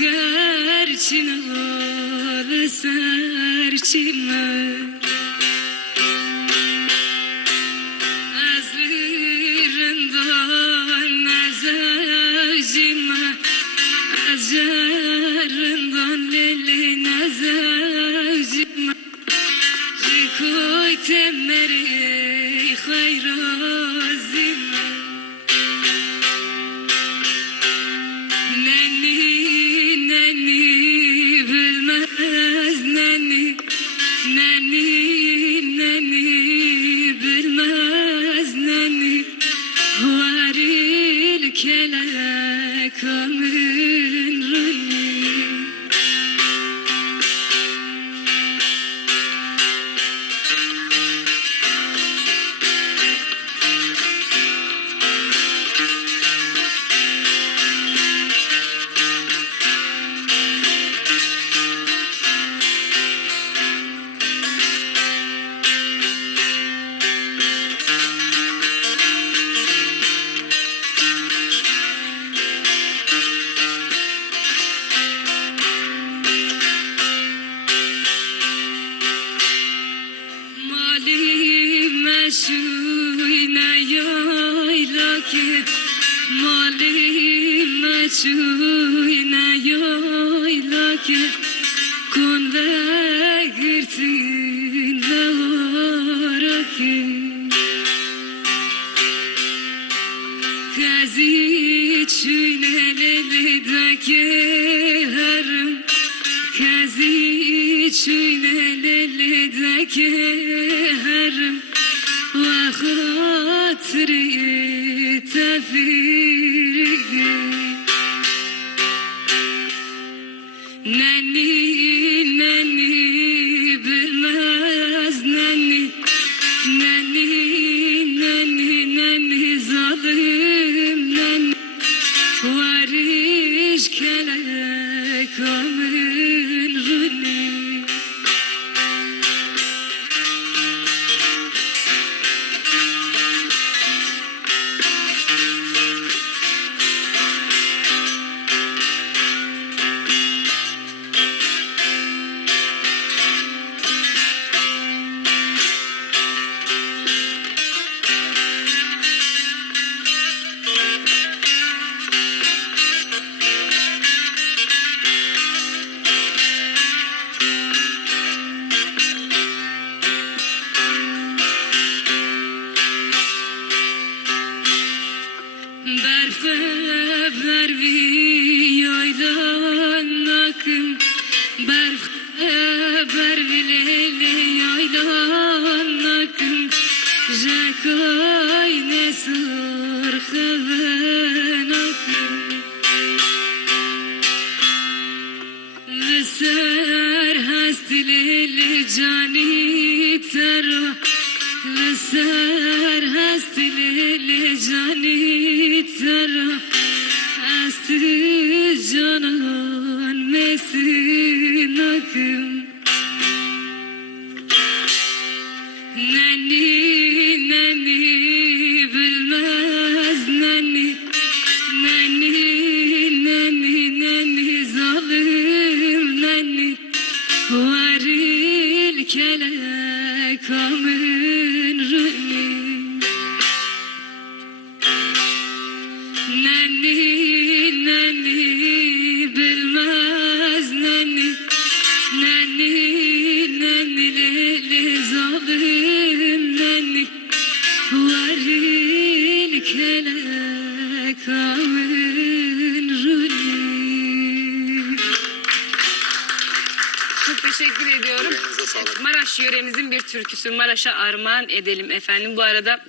gerçin serçinler azlırından nezevcime azjarından lili nezevcime jikoy temeri hayrazime Nenni bilmez nenni bilmez nenni varil kelek amin rünni Meşuyna yayla ki mali meşuyna yayla ki kun ve girsin ve ora ki kazi çüyleli de ki harım kazi çüyleli de ki harım وخاطري تفرقي نني بالماز نني ظالم نني واريش كلك من غني Bervi yaylan akım bervi lele yaylan akım Jakay ne sarxaven akım Liser hasti lele cani tera Liser hasti lele cani tera Asti canan mesin akım Nenni bilmez nenni zalim nenni varil kelek amin rüni Nenni bilmez nenni leli zalim nenni varil kelek amin rüni Çok teşekkür ediyorum. Maraş yöremizin bir türküsü Maraş'a armağan edelim efendim. Bu arada